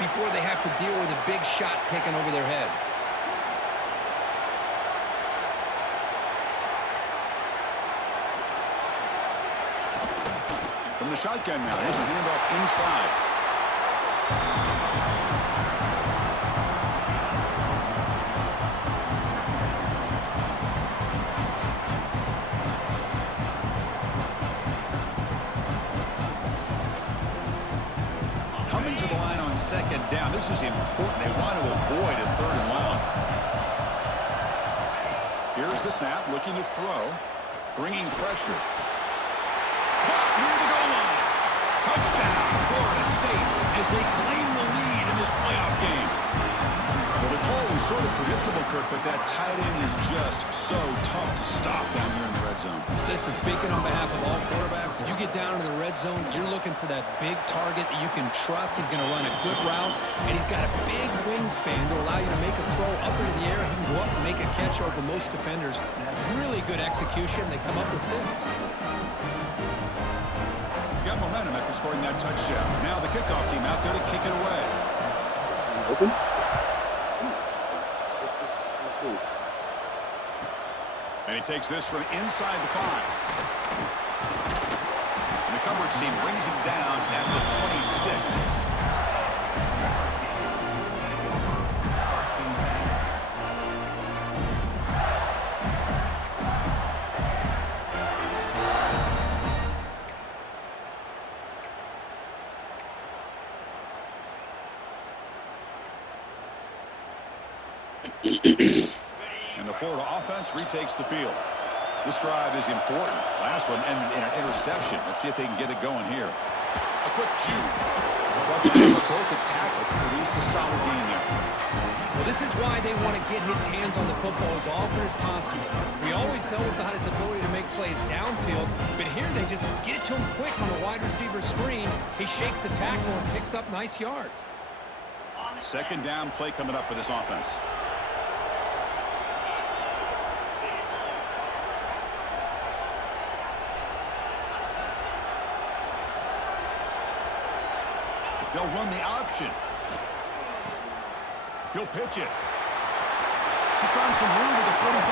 before they have to deal with a big shot taken over their head. From the shotgun now, here's a handoff inside. Coming to the line on second down, this is important. They want to avoid a third and long. Here's the snap, looking to throw, bringing pressure. Caught near the goal line. Touchdown, Florida State, as they claim the lead in this playoff game. Well, the call was sort of predictable, Kirk, but that tight end is just so tough to stop down here in the red zone. Listen, speaking on behalf of all quarterbacks, you get down into the red zone, you're looking for that big target that you can trust. He's going to run a good route, and he's got a big wingspan to allow you to make a throw up into the air. He can go up and make a catch over most defenders. Really good execution. They come up with 6. Got momentum after scoring that touchdown. Now the kickoff team out there to kick it away. Open. And he takes this from inside the 5. And the coverage team brings him down at the 26. And the Florida offense retakes the field. This drive is important. Last one and an interception. Let's see if they can get it going here. A quick juke. Broke a tackle to produce a solid gain there. Well, this is why they want to get his hands on the football as often as possible. We always know about his ability to make plays downfield, but here they just get it to him quick on a wide receiver screen. He shakes the tackle and picks up nice yards. Second down play coming up for this offense. They'll run the option. He'll pitch it. He's found some room at the 45.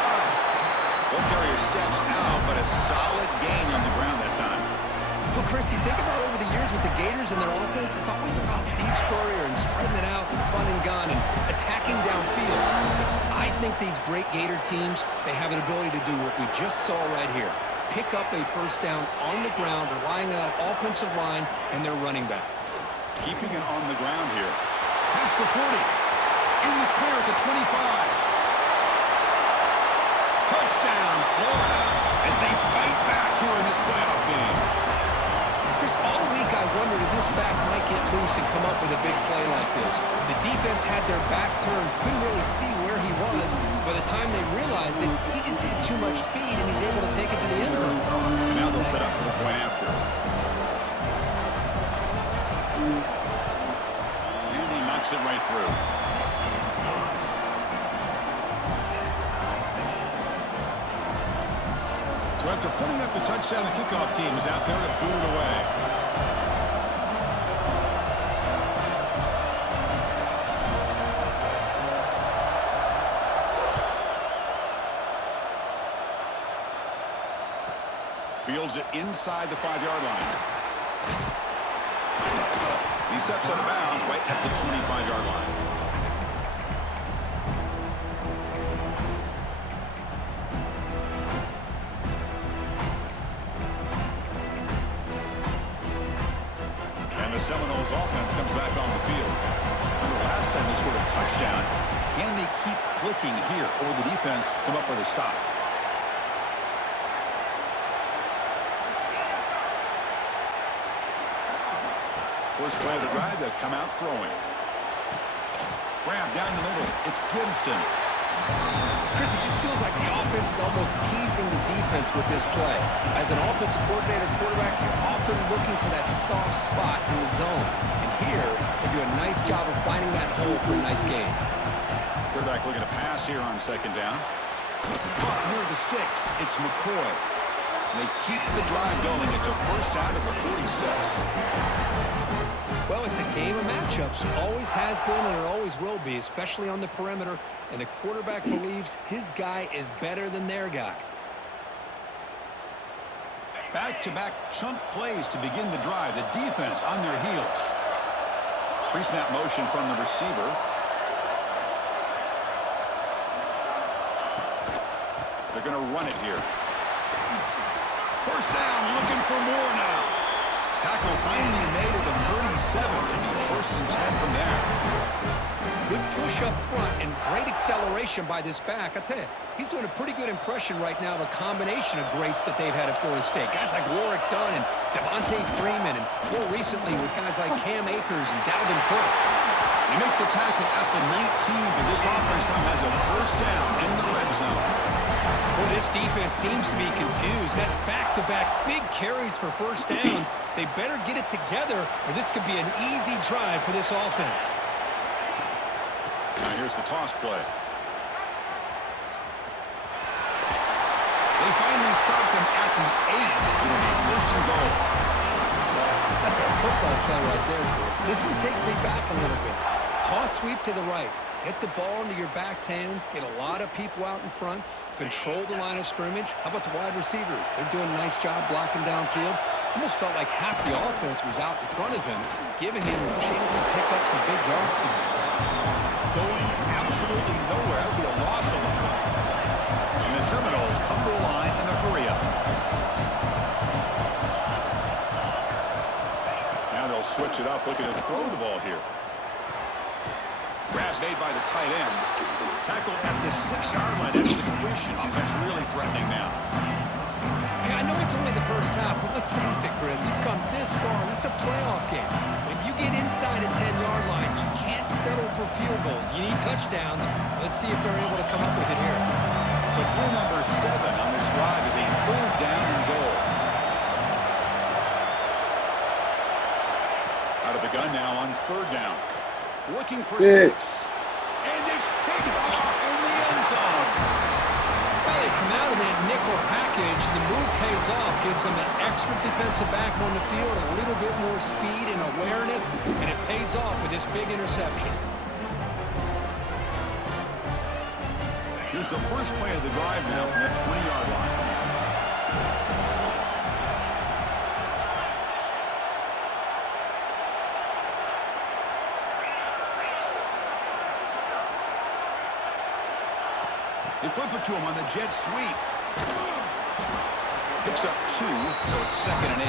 Ball carrier steps out, but a solid gain on the ground that time. Well, Chris, you think about over the years with the Gators and their offense, it's always about Steve Spurrier and spreading it out and fun and gun and attacking downfield. I think these great Gator teams, they have an ability to do what we just saw right here. Pick up a first down on the ground, relying on that offensive line and their running back. Keeping it on the ground here. Past the 40. In the clear at the 25. Touchdown, Florida, as they fight back here in this playoff game. Chris, all week I wondered if this back might get loose and come up with a big play like this. The defense had their back turned, couldn't really see where he was. By the time they realized it, he just had too much speed, and he's able to take it to the end zone. And now they'll set up for the point after. And he knocks it right through. So after putting up the touchdown, the kickoff team is out there to boot it away. Fields it inside the 5-yard line. He steps out of bounds right at the 25-yard line. And the Seminoles offense comes back on the field. Remember last time they scored a touchdown. Can they keep clicking here, or will the defense come up with a stop? First play of the drive, they'll come out throwing. Grab down the middle. It's Gibson. Chris, it just feels like the offense is almost teasing the defense with this play. As an offensive coordinator quarterback, you're often looking for that soft spot in the zone. And here, they do a nice job of finding that hole for a nice gain. Quarterback looking to pass here on second down. Caught near the sticks. It's McCoy. They keep the drive going. It's a first down at the 46. Well, it's a game of matchups. Always has been and it always will be, especially on the perimeter. And the quarterback believes his guy is better than their guy. Back-to-back chunk plays to begin the drive. The defense on their heels. Pre-snap motion from the receiver. They're going to run it here. First down, looking for more now. Tackle finally made at the 37. First and 10 from there. Good push up front and great acceleration by this back. I tell you, he's doing a pretty good impression right now of a combination of greats that they've had at Florida State. Guys like Warwick Dunn and Devontae Freeman, and more recently with guys like Cam Akers and Dalvin Cook. They make the tackle at the 19, but this offense now has a first down in the red zone. Well, this defense seems to be confused. That's back-to-back big carries for first downs. They better get it together, or this could be an easy drive for this offense. Now here's the toss play. They finally stop him at the 8. It'll be first and goal. That's a football play right there, Chris. This one takes me back a little bit. Toss sweep to the right. Get the ball into your back's hands. Get a lot of people out in front. Control the line of scrimmage. How about the wide receivers? They're doing a nice job blocking downfield. Almost felt like half the offense was out in front of him, giving him a chance to pick up some big yards. Going absolutely nowhere. That would be a loss of the play. And the Seminoles come to the line in a hurry-up. Now they'll switch it up, looking to throw the ball here. Grab made by the tight end. Tackle at the 6-yard line after the completion. Offense really threatening now. Hey, I know it's only the first half, but let's face it, Chris. You've come this far. This is a playoff game. When you get inside a 10-yard line, you can't settle for field goals. You need touchdowns. Let's see if they're able to come up with it here. So play number 7 on this drive is a third down and goal. Out of the gun now on third down. Looking for 6. And it's picked off in the end zone. Well, they come out of that nickel package. The move pays off. Gives them an extra defensive back on the field, a little bit more speed and awareness, and it pays off with this big interception. Here's the first play of the drive now from the 20-yard line. They flip it to him on the jet sweep. Picks up 2, so it's 2nd and 8.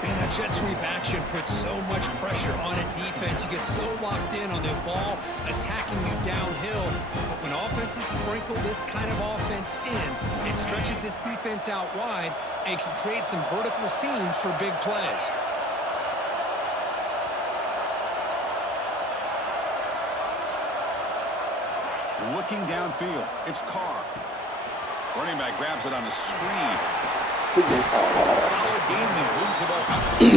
Man, that jet sweep action puts so much pressure on a defense. You get so locked in on the ball attacking you downhill. But when offenses sprinkle this kind of offense in, it stretches this defense out wide and can create some vertical seams for big plays. Looking downfield, it's Carr. Running back grabs it on a screen. Solid gain there. Moves the ball up to 2.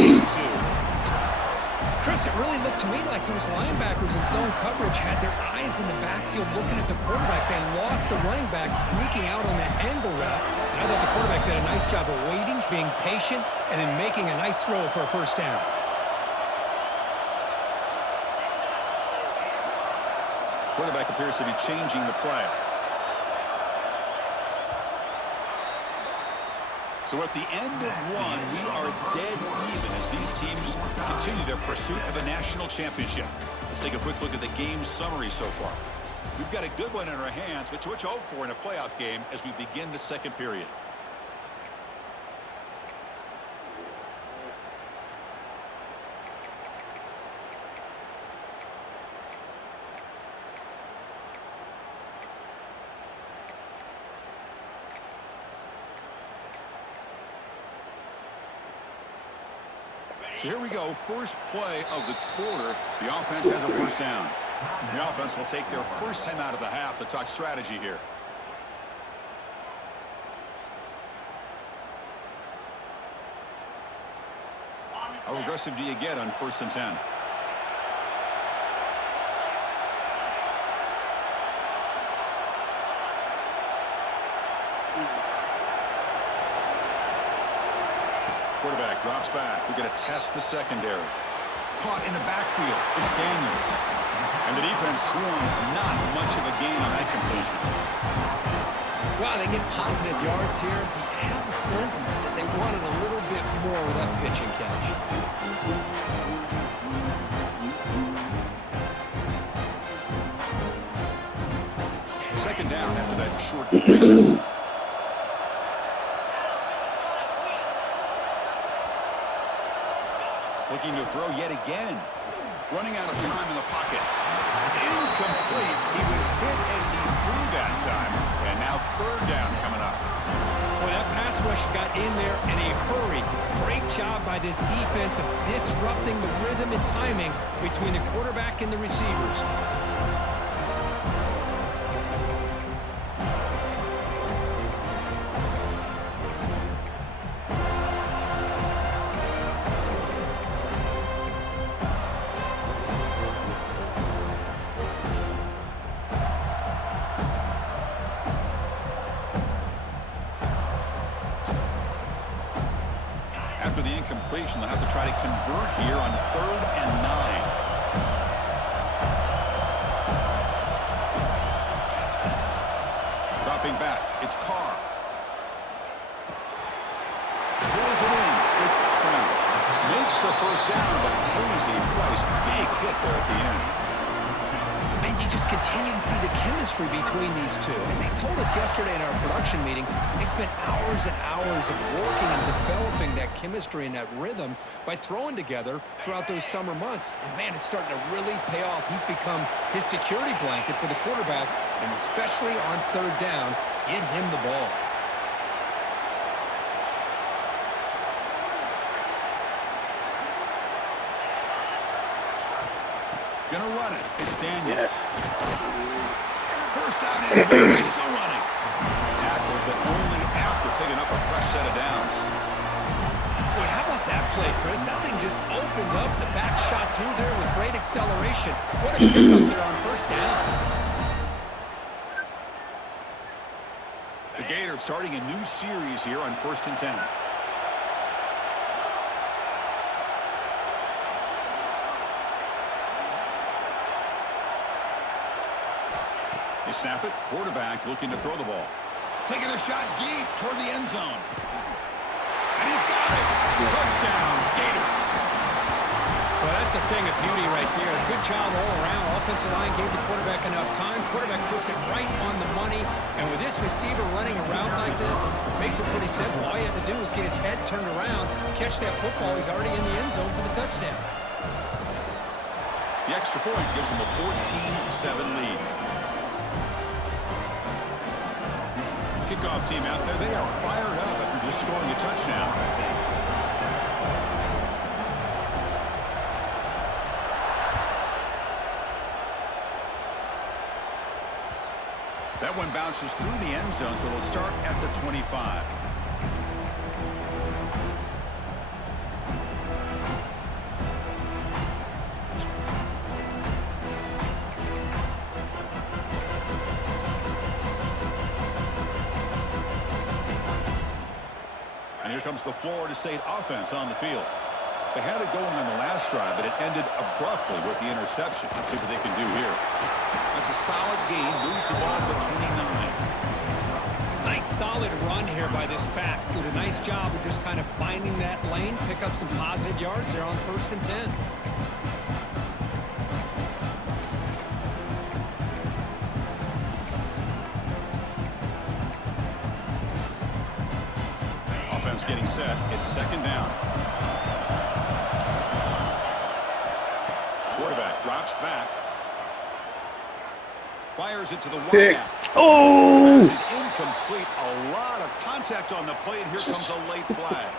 Chris, it really looked to me like those linebackers in zone coverage had their eyes in the backfield looking at the quarterback. They lost the running back sneaking out on that angle route. And I thought the quarterback did a nice job of waiting, being patient, and then making a nice throw for a first down. Quarterback appears to be changing the play. So at the end of one, we are dead even as these teams continue their pursuit of a national championship. Let's take a quick look at the game summary so far. We've got a good one in our hands, but to what you hope for in a playoff game as we begin the second period. So here we go, first play of the quarter. The offense has a first down. The offense will take their first time out of the half to talk strategy here. How aggressive do you get on 1st and 10? Quarterback drops back. We're going to test the secondary. Caught in the backfield. It's Daniels. And the defense swarms. Not much of a gain on that completion. Wow, they get positive yards here. You have a sense that they wanted a little bit more with that pitch and catch. Second down after that short completion. Looking to throw yet again. Running out of time in the pocket. It's incomplete. He was hit as he threw that time. And now third down coming up. Boy, that pass rush got in there in a hurry. Great job by this defense of disrupting the rhythm and timing between the quarterback and the receivers. After the incompletion, they'll have to try to convert here on 3rd and 9. Dropping back, it's Carr. Pulls it in, it's Brown. Makes the first down, but pays a price. Big hit there at the end. And you just continue to see the chemistry between these two. And they told us yesterday in our production meeting, they spent hours and hours of working and developing that chemistry and that rhythm by throwing together throughout those summer months. And, man, it's starting to really pay off. He's become his security blanket for the quarterback, and especially on 3rd down, give him the ball. Gonna run it. It's Daniels. Yes. First out in. He's still running. Tackled, but only after picking up a fresh set of downs. Boy, how about that play, Chris? That thing just opened up. The back shot through there with great acceleration. What a pickup there on 1st down. The Gators starting a new series here on 1st and 10. They snap it. Quarterback looking to throw the ball. Taking a shot deep toward the end zone. And he's got it. Touchdown, Gators. Well, that's a thing of beauty right there. Good job all around. Offensive line gave the quarterback enough time. Quarterback puts it right on the money. And with this receiver running around like this, makes it pretty simple. All you have to do is get his head turned around, catch that football. He's already in the end zone for the touchdown. The extra point gives him a 14-7 lead. Kickoff team out there, they are fired up after just scoring a touchdown. That one bounces through the end zone, so they'll start at the 25. And here comes the Florida State offense on the field. They had it going on the last drive, but it ended abruptly with the interception. Let's see what they can do here. That's a solid gain. Moves the ball to the 29. Nice solid run here by this back. Did a nice job of just kind of finding that lane, pick up some positive yards there on 1st and 10. Offense getting set. It's 2nd down. Quarterback drops back. Fires it to the wide out. Oh! This is incomplete. A lot of contact on the play, and here comes a late flag.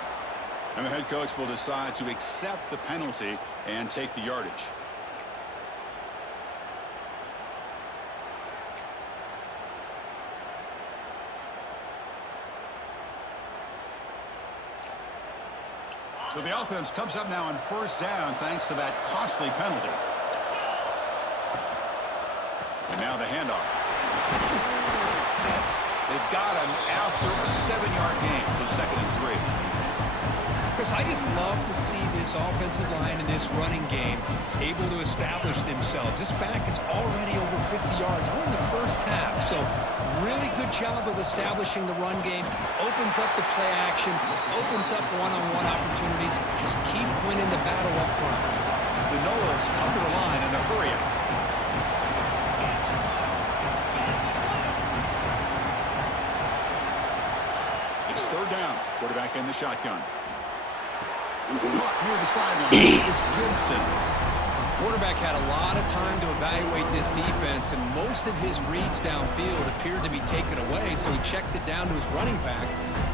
And the head coach will decide to accept the penalty and take the yardage. So the offense comes up now on 1st down thanks to that costly penalty. And now the handoff. They've got him after a 7-yard gain, so 2nd and 3. Chris, I just love to see this offensive line and this running game able to establish themselves. This back is already over 50 yards. We're in the first half, so really good job of establishing the run game. Opens up the play action, opens up one-on-one opportunities. Just keep winning the battle up front. The Noles come to the line in the hurry-up. It's third down. Quarterback in the shotgun. Caught near the sideline. It's Gibson. Quarterback had a lot of time to evaluate this defense, and most of his reads downfield appeared to be taken away, so he checks it down to his running back.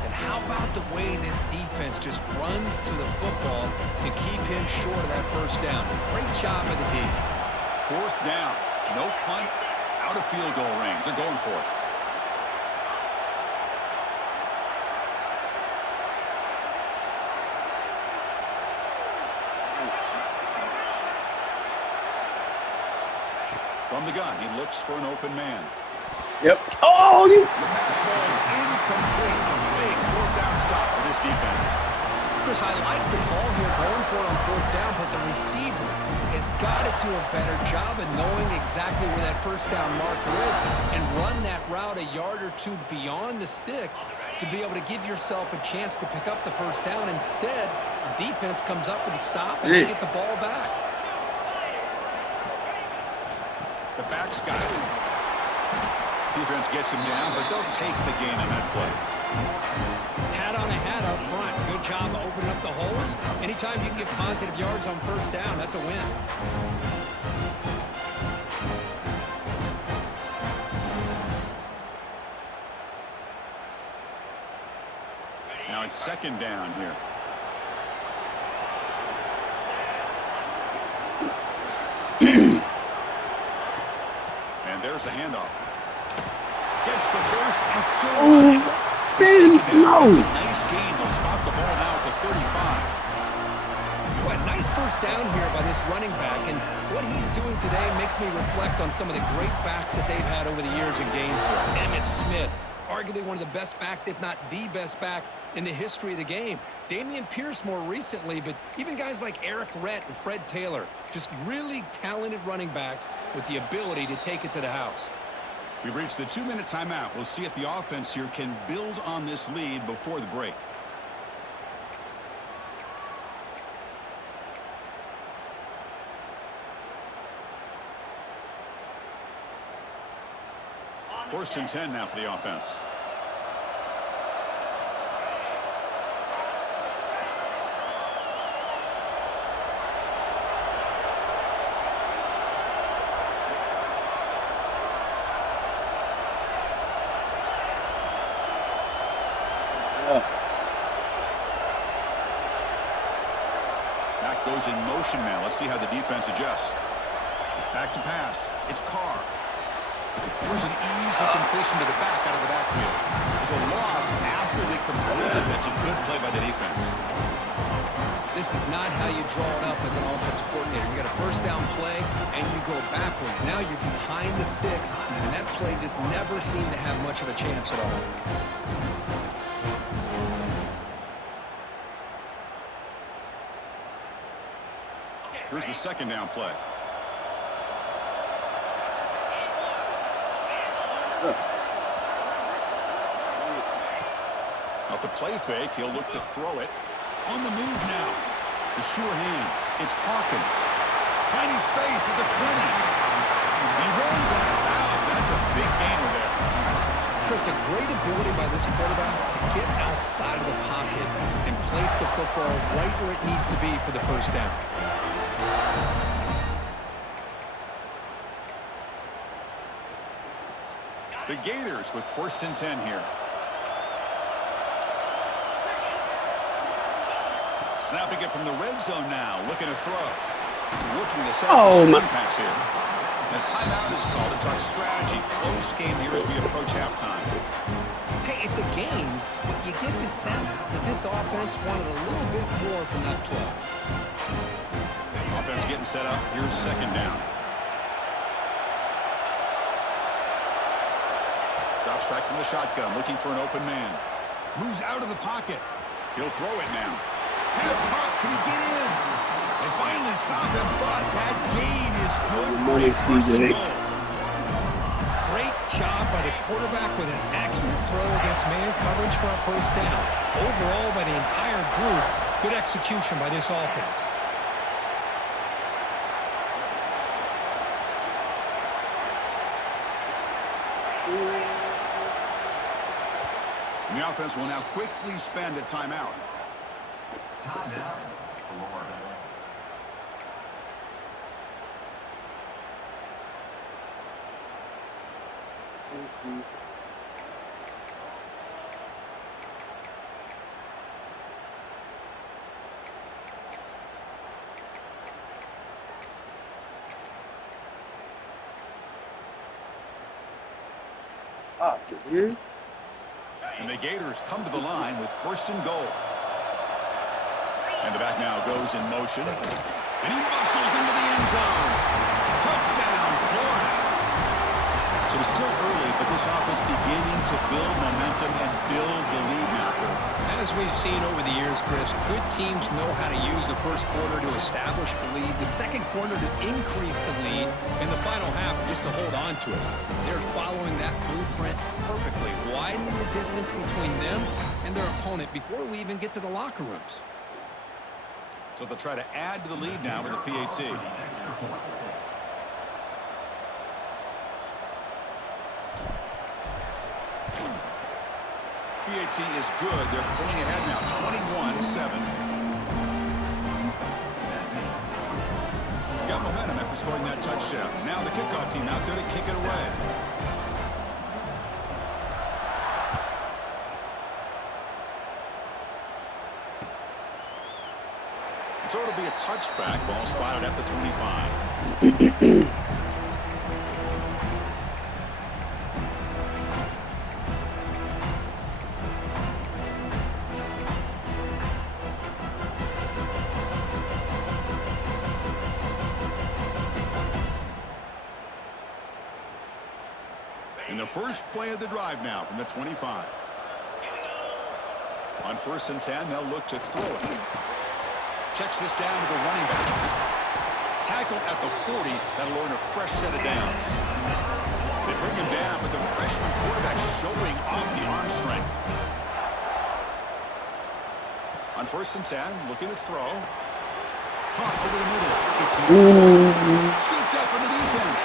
And how about the way this defense just runs to the football to keep him short of that first down? Great job of the D. Fourth down. No punt. Out of field goal range. They're going for it. From the gun, he looks for an open man. Yep. Oh, you. The pass ball is incomplete. A big fourth down stop for this defense. Chris, I like the call here going for it on fourth down, but the receiver has got to do a better job of knowing exactly where that first down marker is and run that route a yard or two beyond the sticks to be able to give yourself a chance to pick up the first down. Instead, the defense comes up with a stop and they get the ball back. The back's got it. Defense gets him down, but they'll take the gain on that play. Hat on a hat up front. Good job of opening up the holes. Anytime you can get positive yards on first down, that's a win. Now it's second down here. And there's the handoff. Gets the first and still Spin. No. It's a nice gain. They'll spot the ball now at the 35. What a nice first down here by this running back, and what he's doing today makes me reflect on some of the great backs that they've had over the years in Gainesville. Emmitt Smith, arguably one of the best backs, if not the best back in the history of the game. Dameon Pierce more recently, but even guys like Eric Rhett and Fred Taylor, just really talented running backs with the ability to take it to the house. We've reached the 2-minute timeout. We'll see if the offense here can build on this lead before the break. First and 10 now for the offense. Back goes in motion now. Let's see how the defense adjusts. Back to pass. It's Carr. There's an easy completion to the back out of the backfield. There's a loss after they completed. That's a good play by the defense. This is not how you draw it up as an offensive coordinator. You got a first down play, and you go backwards. Now you're behind the sticks, and that play just never seemed to have much of a chance at all. Here's the second down play. Off the play fake, he'll look to throw it. On the move now. The sure hands. It's Hawkins. Finding space at the 20. He runs out of bounds. That's a big gainer there. Chris, a great ability by this quarterback to get outside of the pocket and place the football right where it needs to be for the first down. The Gators with first and 10 here. Snapping it from the red zone now. Looking to throw. Looking to set up the pass here. The timeout is called to talk strategy. Close game here as we approach halftime. Hey, it's a game, but you get the sense that this offense wanted a little bit more from that play. Offense getting set up. Here's second down. Drops back from the shotgun, looking for an open man. Moves out of the pocket. He'll throw it now. Pass caught. Can he get in? They finally stop him, but that gain is good for Money, a first and CJ. goal. Great job by the quarterback with an accurate throw against man coverage for a first down. Overall, by the entire group, good execution by this offense. The offense will now quickly spend a timeout. Up here. And the Gators come to the line with first and goal. And the back now goes in motion. And he muscles into the end zone. Touchdown, Florida. So it's still early, but this offense beginning to build momentum and build the lead now. As we've seen over the years, Chris, good teams know how to use the first quarter to establish the lead, the second quarter to increase the lead, and the final half just to hold on to it. They're following that blueprint perfectly, widening the distance between them and their opponent before we even get to the locker rooms. So they'll try to add to the lead now with a PAT. PAT is good. They're pulling ahead now, 21-7. Got momentum after scoring that touchdown. Now the kickoff team out there to kick it away. So it'll be a touchback. Ball spotted at the 25. And the first play of the drive now from the 25. On 1st and 10, they'll look to throw it. Checks this down to the running back. Tackled at the 40. That'll earn a fresh set of downs. They bring him down, but the freshman quarterback showing off the arm strength. On 1st and 10, looking to throw. Caught over the middle. It's scooped up in the defense.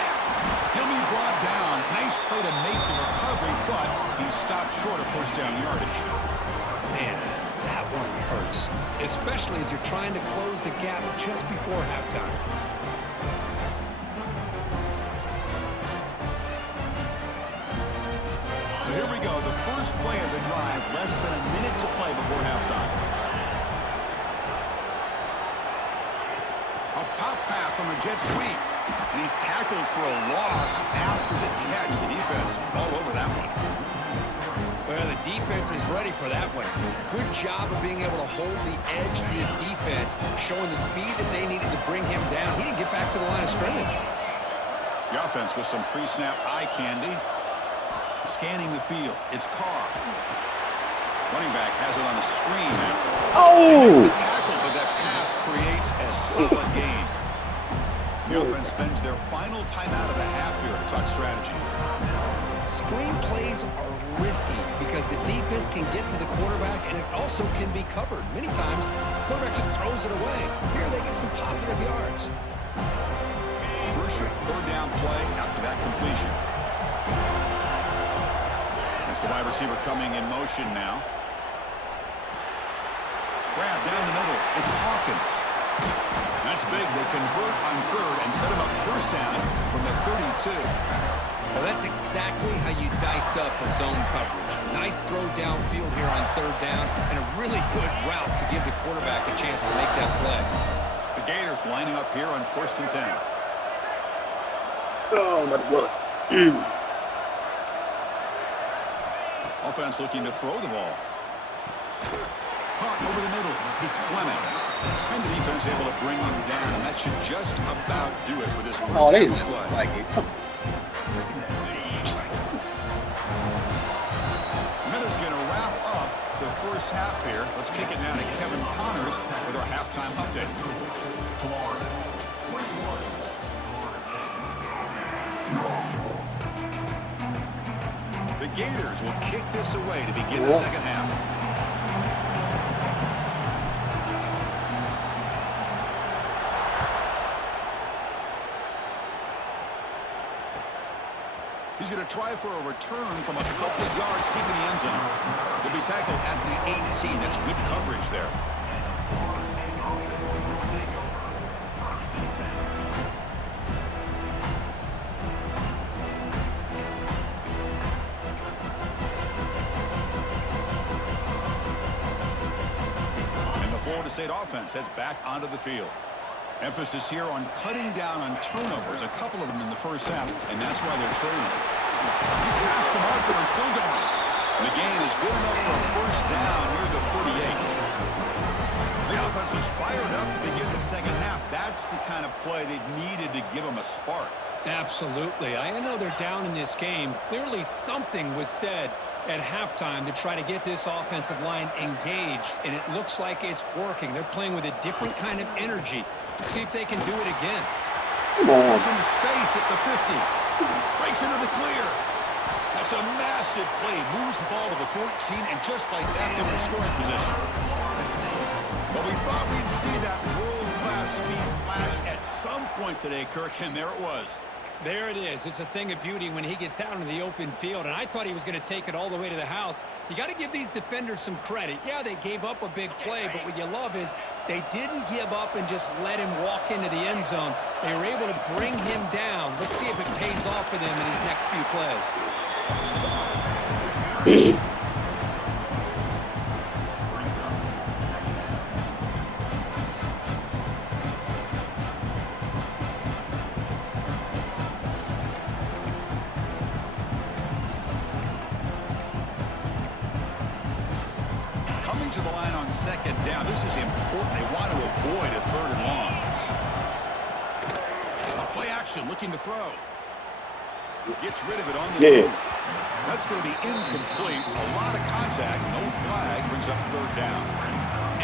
He'll be brought down. Nice play to make the recovery, but he stopped short of first down yardage. Man, that one hurts, especially as you're trying to close the gap just before halftime. So here we go, the first play of the drive, less than a minute to play before halftime. A pop pass on the jet sweep, and he's tackled for a loss after the catch. The defense all over that one. Well, the defense is ready for that one. Good job of being able to hold the edge to this defense, showing the speed that they needed to bring him down. He didn't get back to the line of scrimmage. The offense with some pre-snap eye candy. Scanning the field. It's Carr. Running back has it on the screen now. Oh! The tackle, but that pass creates a solid gain. The offense spends their final timeout of the half here to talk strategy. Screen plays are risky because the defense can get to the quarterback and it also can be covered. Many times, the quarterback just throws it away. Here they get some positive yards. Crucial third down play after that completion. It's the wide receiver coming in motion now. Grab down the middle. It's Hawkins. That's big. They convert on third and set him up first down from the 32. Well, that's exactly how you dice up a zone coverage. Nice throw downfield here on third down and a really good route to give the quarterback a chance to make that play. The Gators lining up here on 1st and 10. Oh, my blood. Offense looking to throw the ball. Caught over the middle. It's Fleming. And the defense able to bring him down, and that should just about do it for this first Oh, they half didn't play. spike it. Miller's going to wrap up the first half. half here. Let's kick it now to Kevin Connors with our halftime update. The Gators will kick this away to begin the second half. He's going to try for a return from a couple of yards deep in the end zone. He'll be tackled at the 18. That's good coverage there. And the Florida State offense heads back onto the field. Emphasis here on cutting down on turnovers, a couple of them in the first half, and that's why they're trailing. He's past the marker and still going. And the gain is good enough for a first down near the 38. The offense was fired up to begin the second half. That's the kind of play they've needed to give them a spark. Absolutely. I know they're down in this game. Clearly something was said at halftime to try to get this offensive line engaged, and it looks like it's working. They're playing with a different kind of energy. Let's see if they can do it again. Goes into space at the 50. Breaks into the clear. That's a massive play. Moves the ball to the 14, and just like that, they're in scoring position. Well, we thought we'd see that world-class speed flash at some point today, Kirk, and there it was. There it is. It's a thing of beauty when he gets out in the open field, and I thought he was going to take it all the way to the house. You got to give these defenders some credit. Yeah, they gave up a big play, but what you love is they didn't give up and just let him walk into the end zone. They were able to bring him down. Let's see if it pays off for them in his next few plays. Coming to the line on second down. This is important. They want to avoid a third and long. A play action looking to throw. Gets rid of it on the move. That's going to be incomplete. A lot of contact. No flag. Brings up third down.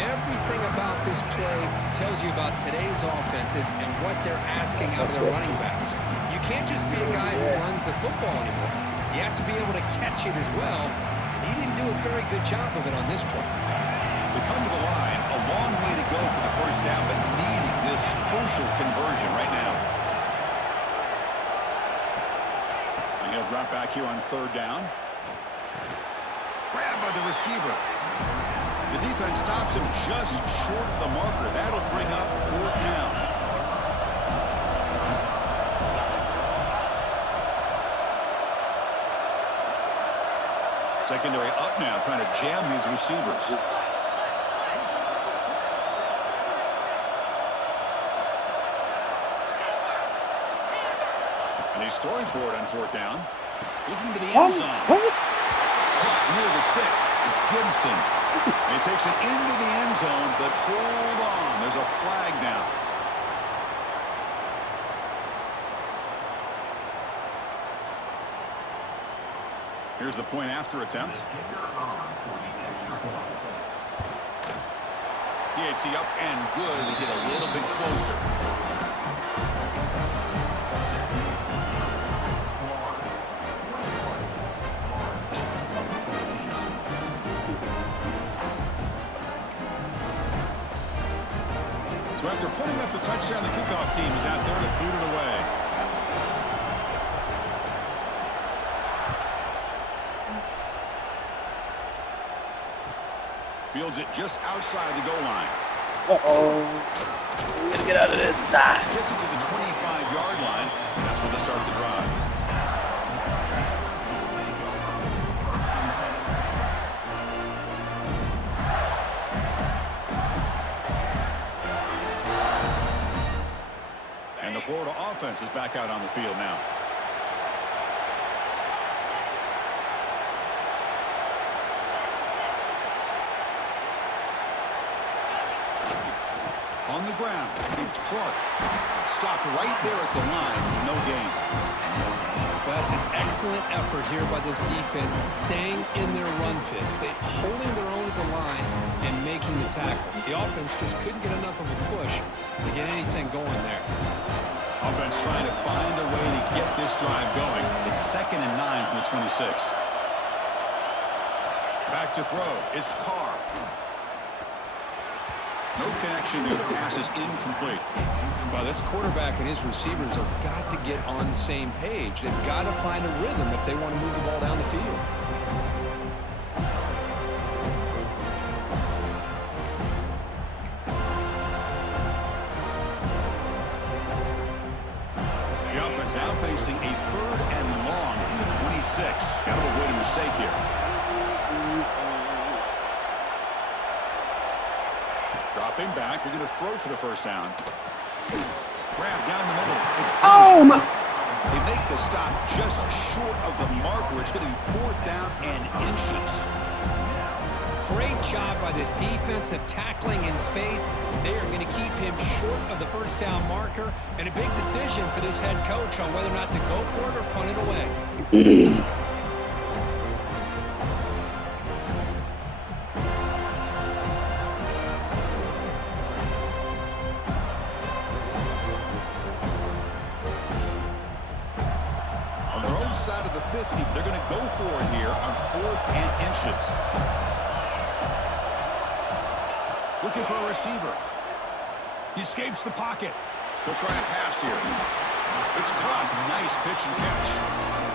Everything about this play tells you about today's offenses and what they're asking out of their running backs. You can't just be a guy who runs the football anymore. You have to be able to catch it as well. He didn't do a very good job of it on this play. They come to the line. A long way to go for the first down, but needing this crucial conversion right now. And he'll drop back here on third down. Grabbed by the receiver. The defense stops him just short of the marker. That'll bring up fourth down. Secondary up now, trying to jam these receivers. And he's throwing for it on fourth down. Looking to the end zone. Near the sticks. It's Gibson. And he takes it into the end zone, but hold on. There's a flag down. Here's the point after attempt. PAT up and good. They get a little bit closer. So after putting up a touchdown, the kickoff team is out there to boot it away. Fields it just outside the goal line. We gotta get out of this. Gets it to the 25-yard line. And that's where they start the drive. And the Florida offense is back out on the field now. On the ground, it's Clark. Stopped right there at the line. No gain. That's an excellent excellent effort here by this defense, staying in their run fits. They holding their own at the line and making the tackle. The offense just couldn't get enough of a push to get anything going there. Offense trying to find a way to get this drive going. It's 2nd and 9 from the 26. Back to throw. It's Carr. No connection there. The pass is incomplete. Well, this quarterback and his receivers have got to get on the same page. They've got to find a rhythm if they want to move the ball down the field. The offense now facing a 3rd and long from the 26. Got to avoid a mistake here. Dropping back. We're going to throw for the first down. Grab down the middle. It's Oh, my. They make the stop just short of the marker. It's going to be 4th down and inches. Great job by this defensive tackling in space. They are going to keep him short of the first down marker, and a big decision for this head coach on whether or not to go for it or punt it away. On their own side of the 50, they're going to go for it here on 4th and inches. Looking for a receiver. He escapes the pocket. They'll try a pass here. It's caught. Nice pitch and catch.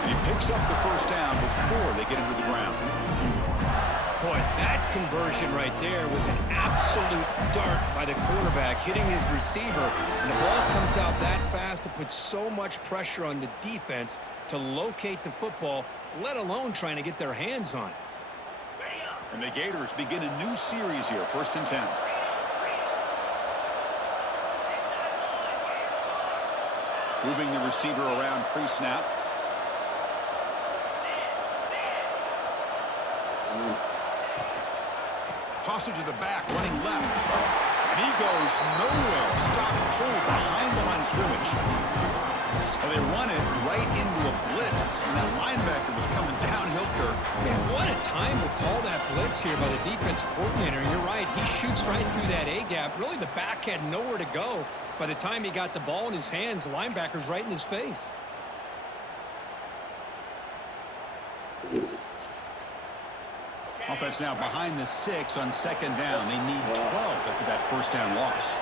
And he picks up the first down before they get him to the ground. Boy, that conversion right there was an absolute dart by the quarterback, hitting his receiver. And the ball comes out that fast to put so much pressure on the defense to locate the football, let alone trying to get their hands on it. And the Gators begin a new series here, 1st and 10. Moving the receiver around pre-snap. Toss it to the back, running left. And he goes nowhere. Stop cold behind the line of scrimmage. Well, they run it right into a blitz. And that linebacker was coming downhill, Kirk. Man, what a time to call that blitz here by the defensive coordinator. You're right. He shoots right through that A-gap. Really, the back had nowhere to go. By the time he got the ball in his hands, the linebacker's right in his face. Offense now behind the 6 on 2nd down. They need 12 after that first down loss.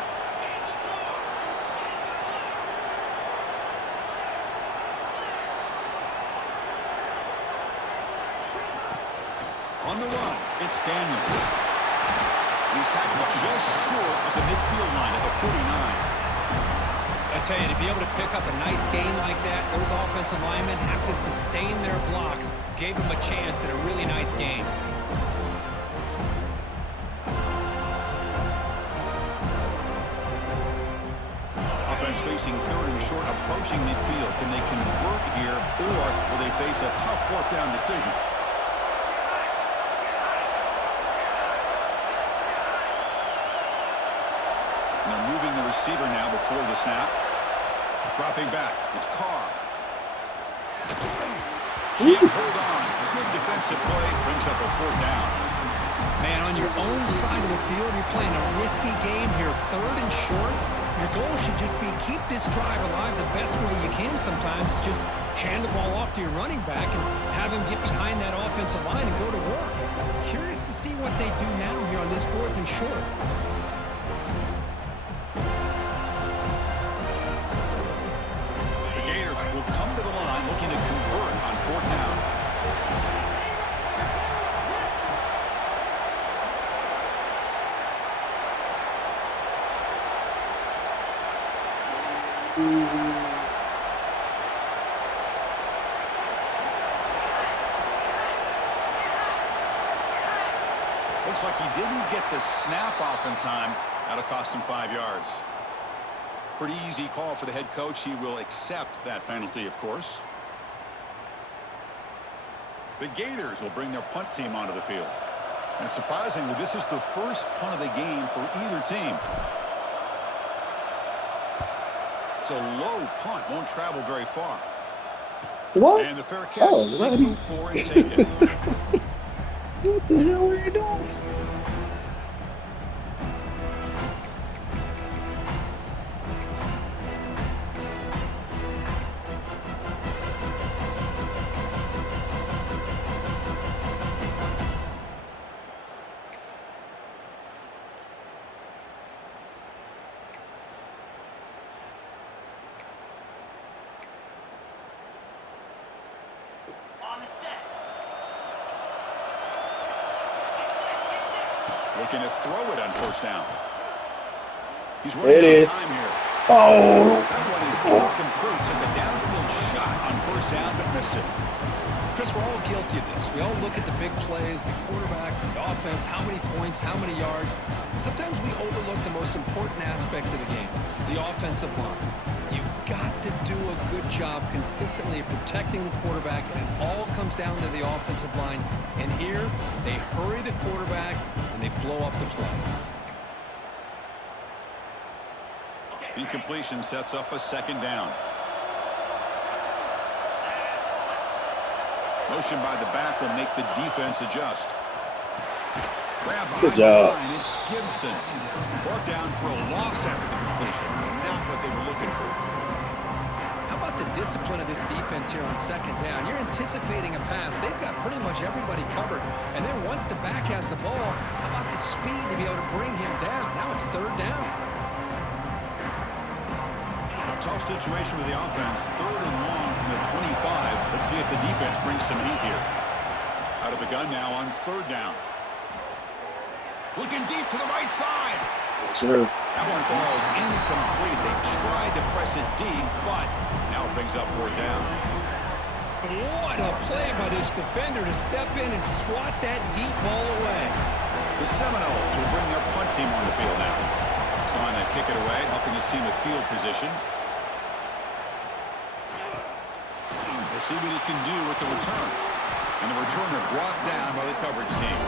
On the run, it's Daniels. He's tackled just short of the midfield line at the 49. I tell you, to be able to pick up a nice gain like that, those offensive linemen have to sustain their blocks. Gave him a chance at a really nice gain. Offense facing 3rd and short, approaching midfield. Can they convert here, or will they face a tough 4th down decision? And they're moving the receiver now before the snap. Dropping back. It's Carr. Can't hold on. Good defensive play. Brings up a 4th down. Man, on your own side of the field, you're playing a risky game here, 3rd and short. Your goal should just be keep this drive alive the best way you can sometimes. Just hand the ball off to your running back and have him get behind that offensive line and go to work. Curious to see what they do now here on this 4th and short. The Gators will come to the line looking to convert on 4th down. Looks like he didn't get the snap off in time. That'll cost him 5 yards. Pretty easy call for the head coach. He will accept that penalty, of course. The Gators will bring their punt team onto the field. And surprisingly, this is the first punt of the game for either team. It's a low punt, won't travel very far. What? And the fair catch Oh, signaled for and taken. What the hell are you doing? Looking to throw it on first down. He's There running it out of is. time here. Oh. That one is incomplete. Took a downfield shot on first down, but missed it. Chris, we're all guilty of this. We all look at the big plays, the quarterbacks, the offense, how many points, how many yards. Sometimes we overlook the most important aspect of the game, the offensive line. You've got to do a good job consistently of protecting the quarterback, and it all comes down to the offensive line. And here, they hurry the quarterback, and they blow up the play. Incompletion sets up a second down. Motion by the back will make the defense adjust. Grab Good behind job. the line. It's Gibson. Brought down for a loss after the completion. Not what they were looking for. How about the discipline of this defense here on second down? You're anticipating a pass. They've got pretty much everybody covered. And then once the back has the ball, how about the speed to be able to bring him down? Now it's third down. Tough situation with the offense. Third and long from the 25. Let's see if the defense brings some heat here. Out of the gun now on third down. Looking deep to the right side. Sir. That one falls incomplete. They tried to press it deep, but now it brings up fourth down. What a play by this defender to step in and swat that deep ball away. The Seminoles will bring their punt team on the field now. Trying to kick it away, helping his team with field position. We'll see what he can do with the return. And the returner brought down by the coverage team.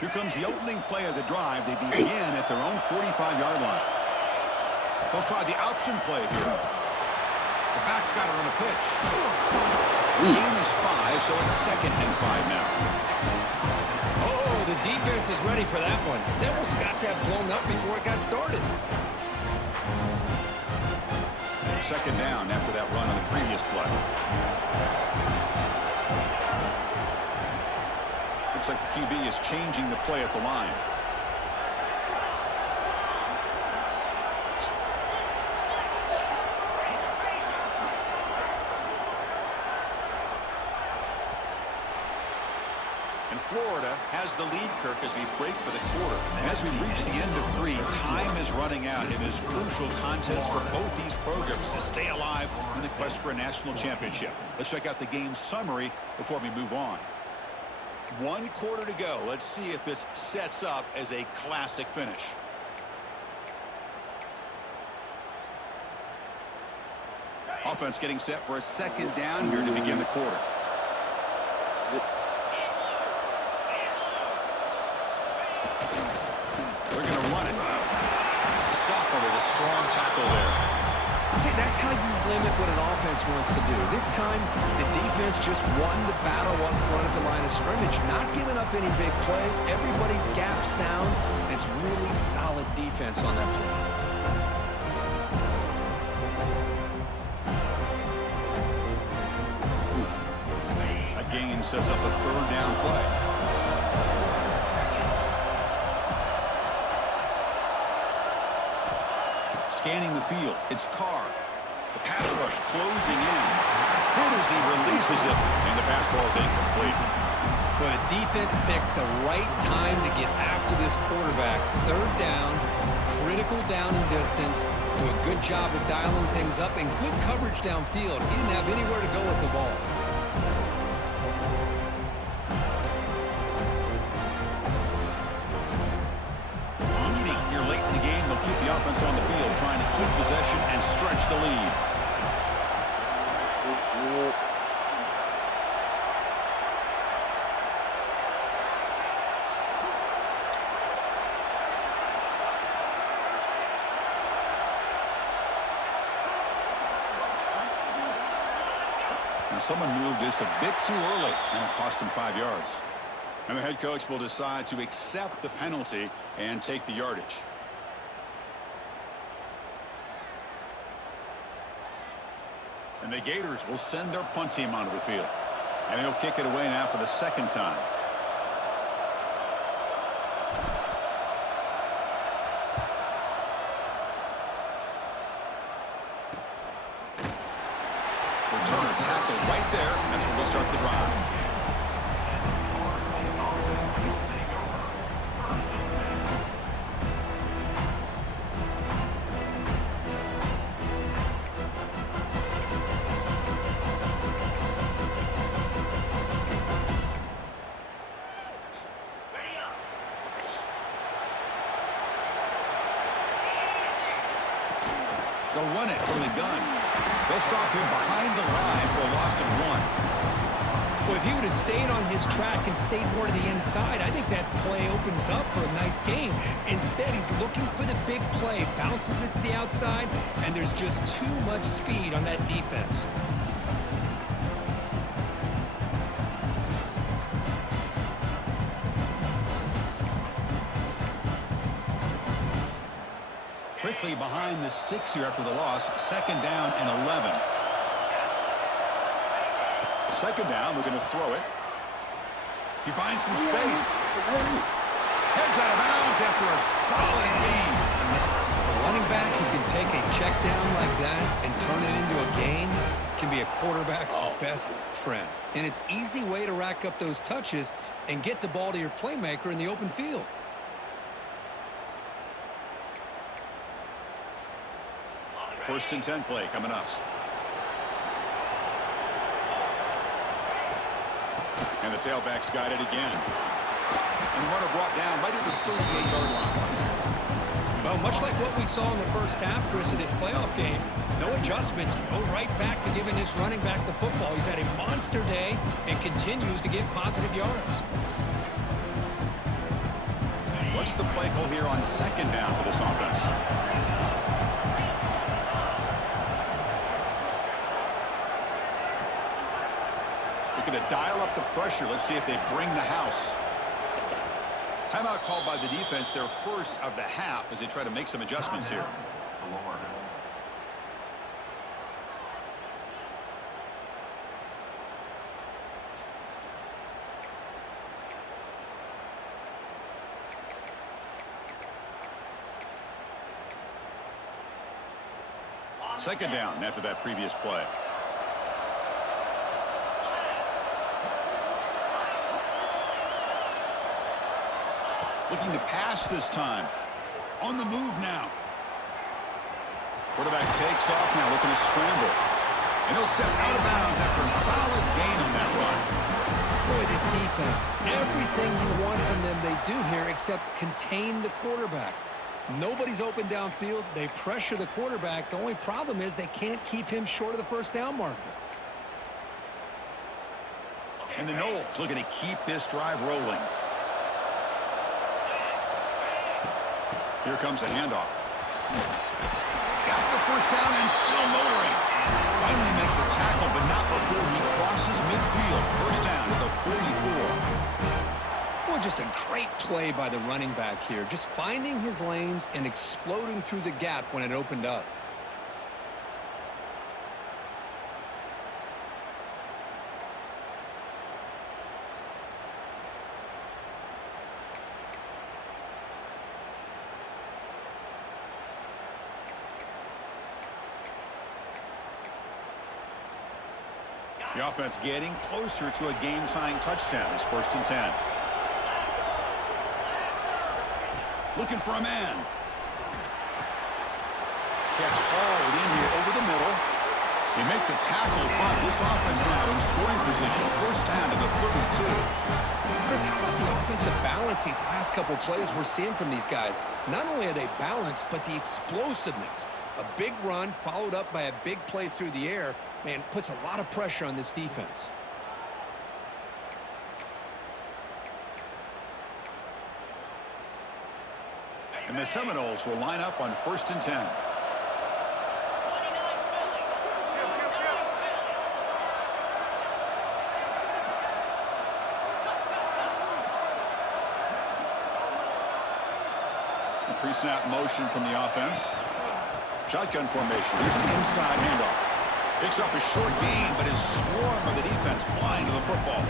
Here comes the opening play of the drive. They begin at their own 45-yard line. They'll try the option play here. The back's got it on the pitch. Gain is 5, so it's 2nd and 5 now. Oh, the defense is ready for that one. They almost got that blown up before it got started. Second down after that run on the previous play. Looks like the QB is changing the play at the line. And Florida has the lead, Kirk, as we break for the quarter. And as we reach the end of 3, time is running out in this crucial contest for both these programs to stay alive in the quest for a national championship. Let's check out the game summary before we move on. 1 quarter to go. Let's see if this sets up as a classic finish. Offense getting set for a second down here to begin the quarter. They're going to run it. Sophomore with a strong tackle there. See, that's how you limit what an offense wants to do. This time, the defense just won the battle up front at the line of scrimmage, not giving up any big plays. Everybody's gap sound, and it's really solid defense on that play. A gain sets up a third down play. Scanning the field, it's Carr. The pass rush closing in. Hit as he releases it, and the pass ball is incomplete. But a defense picks the right time to get after this quarterback. Third down, critical down and distance. Do a good job of dialing things up, and good coverage downfield. He didn't have anywhere to go with the ball. Leading here late in the game, they'll keep the offense on the field, trying to keep possession and stretch the lead. And someone moved this a bit too early, and it cost him 5 yards. And the head coach will decide to accept the penalty and take the yardage. And the Gators will send their punt team onto the field. And he'll kick it away now for the second time. Returner tackle right there. That's where we'll start the drive. They'll run it from the gun. They'll stop him behind the line for a loss of 1. Well, if he would have stayed on his track and stayed more to the inside, I think that play opens up for a nice game. Instead, he's looking for the big play, bounces it to the outside, and there's just too much speed on that defense. Quickly behind the sticks here after the loss. 2nd down and 11. 2nd down, we're going to throw it. He finds some space. Heads out of bounds after a solid gain. A running back who can take a check down like that and turn it into a gain can be a quarterback's best friend. And it's an easy way to rack up those touches and get the ball to your playmaker in the open field. First and 10 play coming up. And the tailback's got it again. And the runner brought down right at the 38-yard line. Well, much like what we saw in the first half, Chris, of this playoff game, no adjustments, go right back to giving this running back the football. He's had a monster day and continues to get positive yards. What's the play call here on 2nd down for this offense? Going to dial up the pressure. Let's see if they bring the house. Timeout called by the defense, their first of the half, as they try to make some adjustments here. Second down after that previous play. Looking to pass this time. On the move now. Quarterback takes off now, looking to scramble. And he'll step out of bounds after a solid gain on that run. Boy, this defense, everything you want from them they do here except contain the quarterback. Nobody's open downfield. They pressure the quarterback. The only problem is they can't keep him short of the first down marker. And the Noles looking to keep this drive rolling. Here comes a handoff. Got the first down and still motoring. Finally make the tackle, but not before he crosses midfield. First down to the 44. Well, just a great play by the running back here. Just finding his lanes and exploding through the gap when it opened up. The offense getting closer to a game-tying touchdown. It's 1st and 10. Looking for a man. Catch hauled in here over the middle. They make the tackle, but this offense now in scoring position. First down to the 32. Chris, how about the offensive balance these last couple plays we're seeing from these guys? Not only are they balanced, but the explosiveness. A big run followed up by a big play through the air, man, puts a lot of pressure on this defense. And the Seminoles will line up on 1st and 10. pre-snap motion from the offense. Shotgun formation. Here's an inside handoff. Picks up a short gain, but his swarm of the defense flying to the football.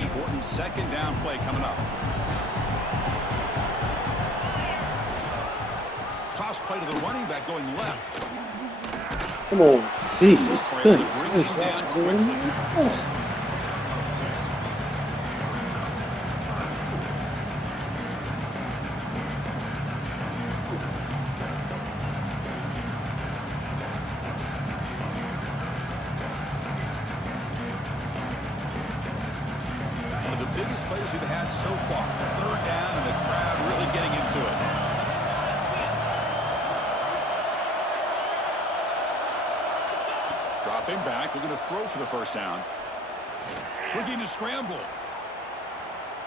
Important second down play coming up. Toss play to the running back going left. Come on. Jesus. Good. One of the biggest plays we've had so far. Third down and the crowd really getting into it. Dropping back, looking to throw for the first down. Looking to scramble.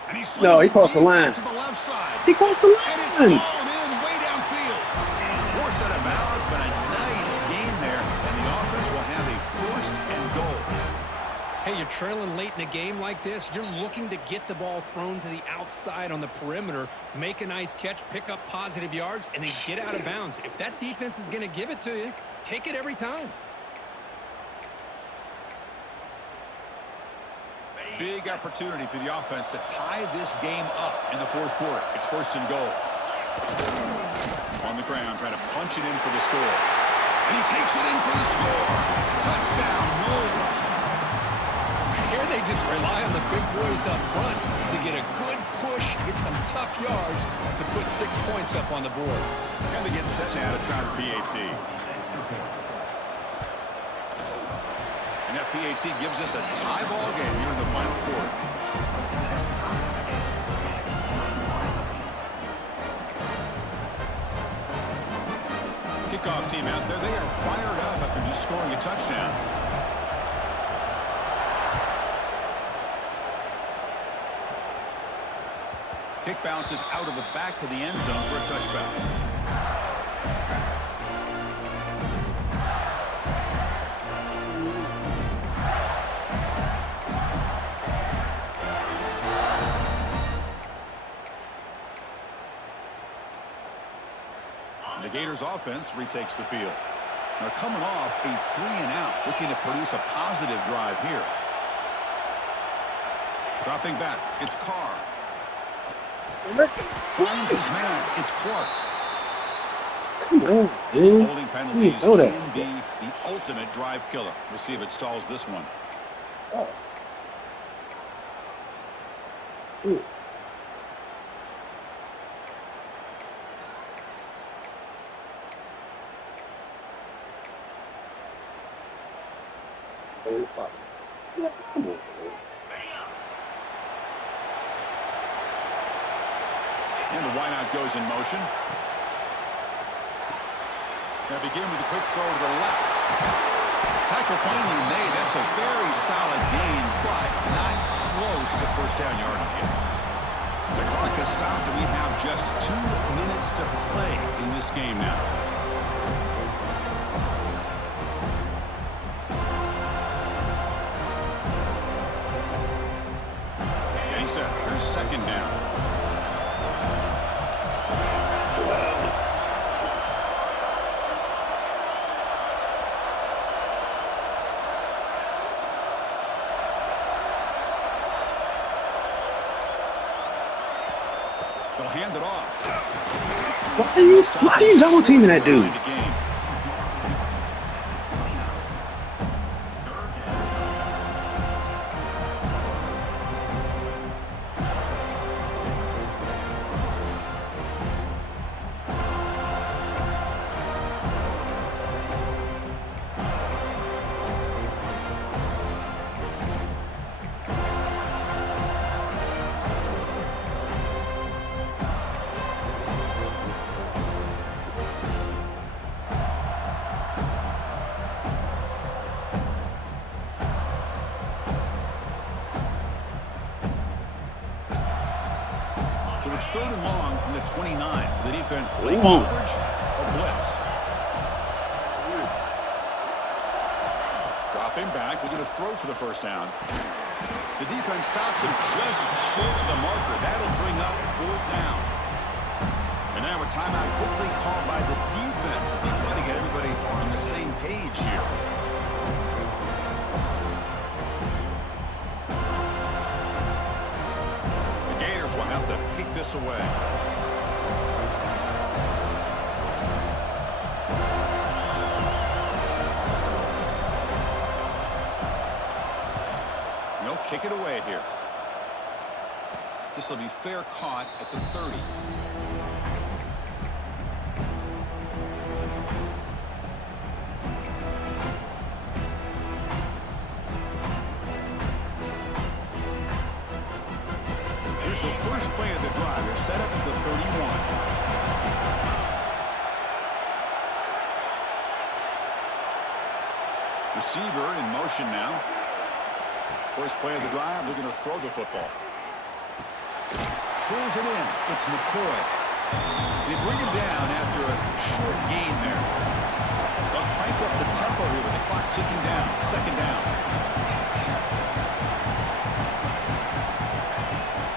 And he No, he crossed the line. To the left side. He crossed the And it's line. falling in way downfield. Poor set of balance, but a nice gain there. And the offense will have a first and goal. Hey, you're trailing late in a game like this. You're looking to get the ball thrown to the outside on the perimeter, make a nice catch, pick up positive yards, and then get out of bounds. If that defense is going to give it to you, take it every time. Big opportunity for the offense to tie this game up in the fourth quarter. It's first and goal. On the ground, trying to punch it in for the score. And he takes it in for the score. Touchdown, Noles. Here they just rely on the big boys up front to get a good push, get some tough yards to put 6 points up on the board. And they get set now to try to PAT. And that PAT gives us a tie ball game here in the final quarter. Kickoff team out there. They are fired up after just scoring a touchdown. Kick bounces out of the back of the end zone for a touchback. The Gators offense retakes the field. They're coming off a 3-and-out, looking to produce a positive drive here. Dropping back, it's Carr. Finds his man, it's Clark. Come on, man. Holding penalties know that. can be the ultimate drive killer. We'll see if it stalls this one. Oh. Ooh. Yeah, come on, man. And the wideout goes in motion. Now begin with a quick throw to the left. Tackle finally made. That's a very solid gain, but not close to first down yardage yet. The clock has stopped, and we have just 2 minutes to play in this game now. Getting set. Here's second down. They'll hand it off. Why are you double teaming that dude? So it's third and long from the 29. The defense playing coverage or blitz. Dropping back, looking to throw for the first down. The defense stops him just short of the marker. That'll bring up 4th down. And now a timeout quickly called by the defense as they try to get everybody on the same page here. The Gators will have to kick this away. Kick it away here. This will be fair caught at the 30. Here's the first play of the drive. They're set up at the 31. Receiver in motion now. First play of the drive, looking to throw the football. Pulls it in. It's McCoy. They bring him down after a short gain there. They'll crank up the tempo here with the clock ticking down. 2nd down.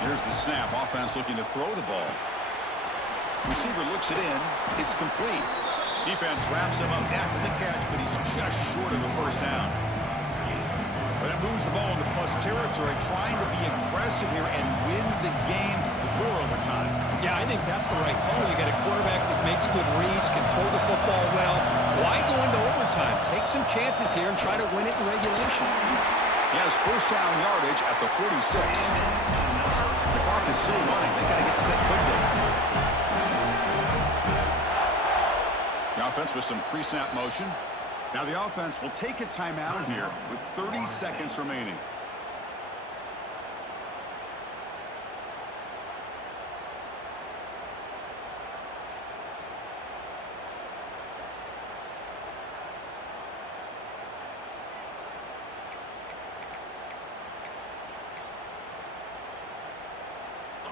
Here's the snap. Offense looking to throw the ball. Receiver looks it in. It's complete. Defense wraps him up after the catch, but he's just short of the first down. But it moves the ball into plus territory, trying to be aggressive here and win the game before overtime. Yeah, I think that's the right call. You got a quarterback that makes good reads, control the football well. Why go into overtime? Take some chances here and try to win it in regulation. He has first down yardage at the 46. The clock is still running. They got to get set quickly. The offense with some pre-snap motion. Now the offense will take a timeout here with 30 seconds remaining.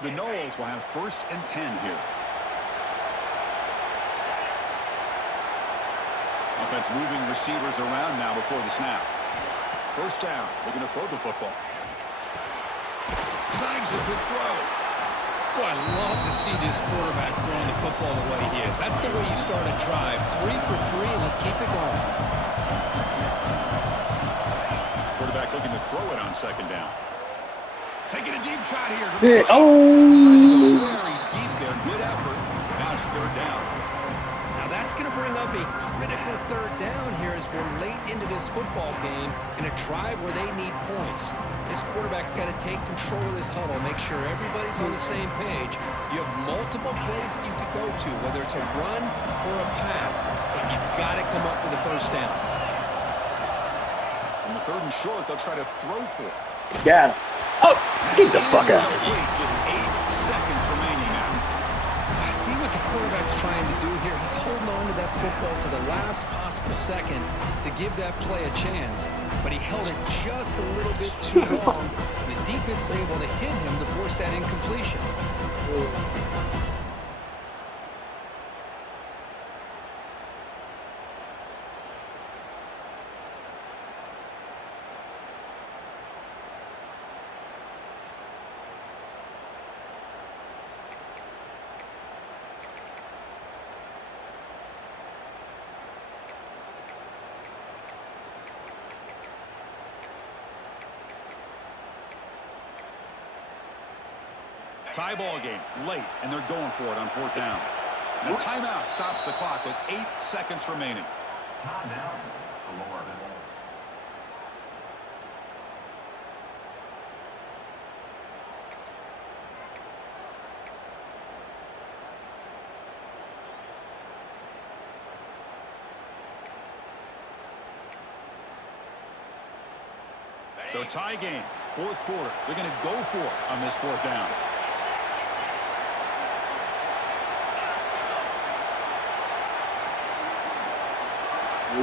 The Noles will have 1st and 10 here. Offense moving receivers around now before the snap. First down, looking to throw the football. Snags the quick throw. Well, I love to see this quarterback throwing the football the way he is. That's the way you start a drive. 3 for 3, and let's keep it going. Quarterback looking to throw it on 2nd down. Taking a deep shot here. Oh! Very deep there. Good effort. Now it's 3rd down. Now that's going to bring up a critical 3rd down here as we're late into this football game in a drive where they need points. This quarterback's got to take control of this huddle, make sure everybody's on the same page. You have multiple plays that you could go to, whether it's a run or a pass, but you've got to come up with a first down. On the 3rd and short, they'll try to throw for it. Got him. Oh, get the fuck out. Just 8 seconds remaining now. I see what the quarterback's trying to do here. He's holding on to that football to the last possible second to give that play a chance, but he held it just a little bit too long. The defense is able to hit him to force that incompletion. Tie ball game, late, and they're going for it on 4th down. And a timeout stops the clock with 8 seconds remaining. Timeout. So tie game, 4th quarter. They're going to go for it on this 4th down.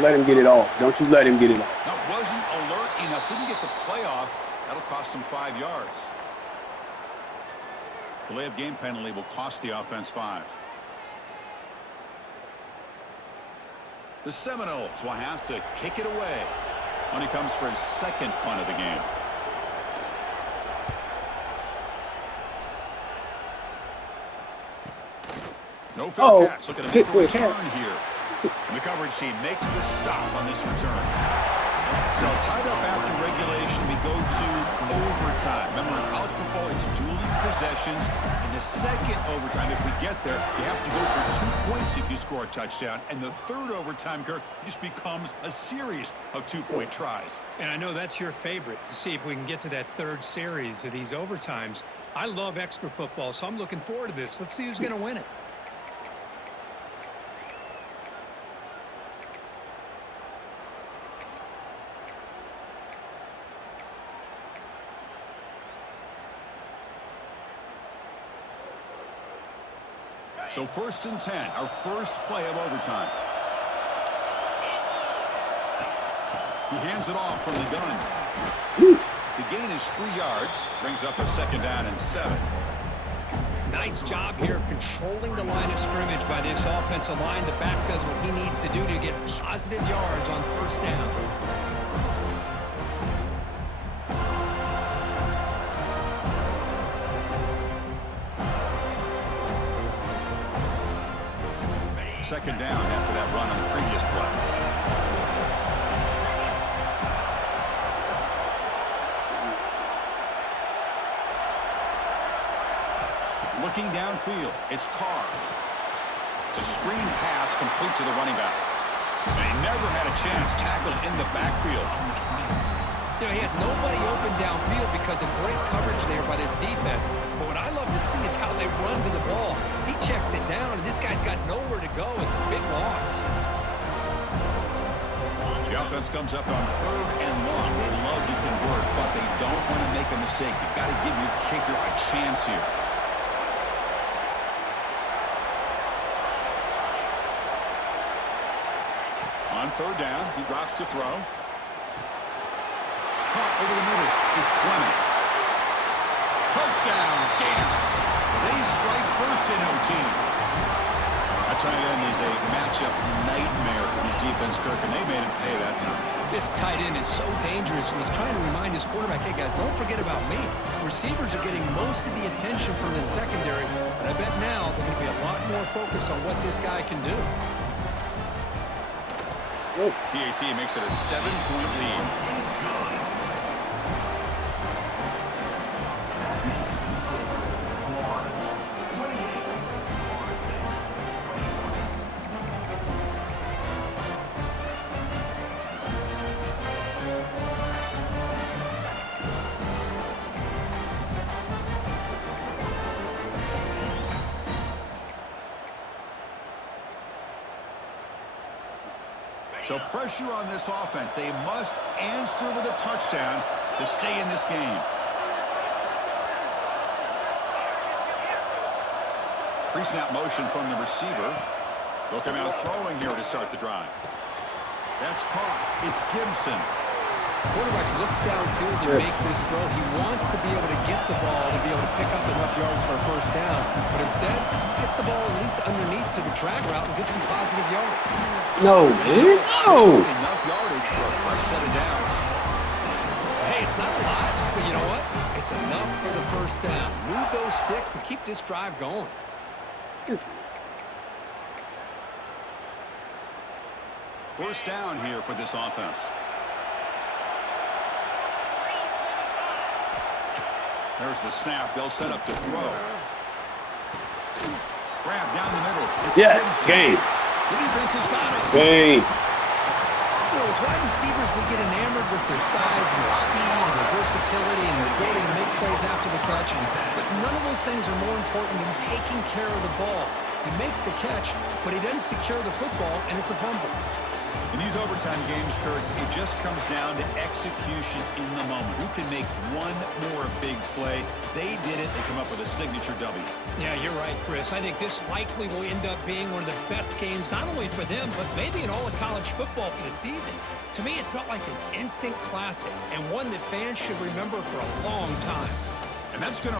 Let him get it off. Don't you let him get it off. Now, wasn't alert enough. Didn't get the play off. That'll cost him 5 yards. Delay of game penalty will cost the offense 5. The Seminoles will have to kick it away. When he comes for his second punt of the game. No fair catch. Looking to make a return here. And the coverage team makes the stop on this return. So tied up after regulation, we go to overtime. Remember, in college football, it's dueling possessions. In the second overtime, if we get there, you have to go for 2 points if you score a touchdown. And the third overtime, Kirk, just becomes a series of 2-point tries. And I know that's your favorite, to see if we can get to that third series of these overtimes. I love extra football, so I'm looking forward to this. Let's see who's going to win it. So 1st and 10, our first play of overtime. He hands it off from the gun. The gain is 3 yards, brings up a 2nd down and 7. Nice job here of controlling the line of scrimmage by this offensive line. The back does what he needs to do to get positive yards on 1st down. Second down after that run on the previous play. Looking downfield, it's Carr. It's a screen pass complete to the running back. And he never had a chance tackled in the backfield. You know, he had nobody open downfield because of great coverage there by this defense. But what I love to see is how they run to the ball. He checks it down, and this guy's got nowhere to go. It's a big loss. The offense comes up on 3rd and long. They love to convert, but they don't want to make a mistake. You've got to give your kicker a chance here. On 3rd down, he drops to throw. Caught over the middle. It's Fleming. Touchdown, Gators. They strike first in OT. That tight end is a matchup nightmare for this defense, Kirk, and they made him pay that time. This tight end is so dangerous, and he's trying to remind his quarterback, hey, guys, don't forget about me. Receivers are getting most of the attention from the secondary, but I bet now they're going to be a lot more focused on what this guy can do. PAT makes it a 7-point lead. So pressure on this offense. They must answer with a touchdown to stay in this game. Pre-snap motion from the receiver. They'll come out throwing here to start the drive. That's caught. It's Gibson. Quarterback looks downfield to make this throw. He wants to be able to get the ball to be able to pick up enough yards for a 1st down. But instead, gets the ball at least underneath to the drag route and gets some positive yards. No, man. No. Enough yardage for a fresh set of downs. Hey, it's not a lot, but you know what? It's enough for the 1st down. Move those sticks and keep this drive going. First down here for this offense. There's the snap. They'll set up to throw. Grab down the middle. It's yes, Gibson. game. The defense has got it. Game. You know, with wide receivers, we get enamored with their size and their speed and their versatility and their ability to make plays after the catch. But none of those things are more important than taking care of the ball. He makes the catch, but he doesn't secure the football, and it's a fumble. In these overtime games, Kirk, it just comes down to execution in the moment. Who can make one more big play? They did it. They come up with a signature W. Yeah, you're right, Chris. I think this likely will end up being one of the best games, not only for them, but maybe in all of college football for the season. To me, it felt like an instant classic and one that fans should remember for a long time. And that's going to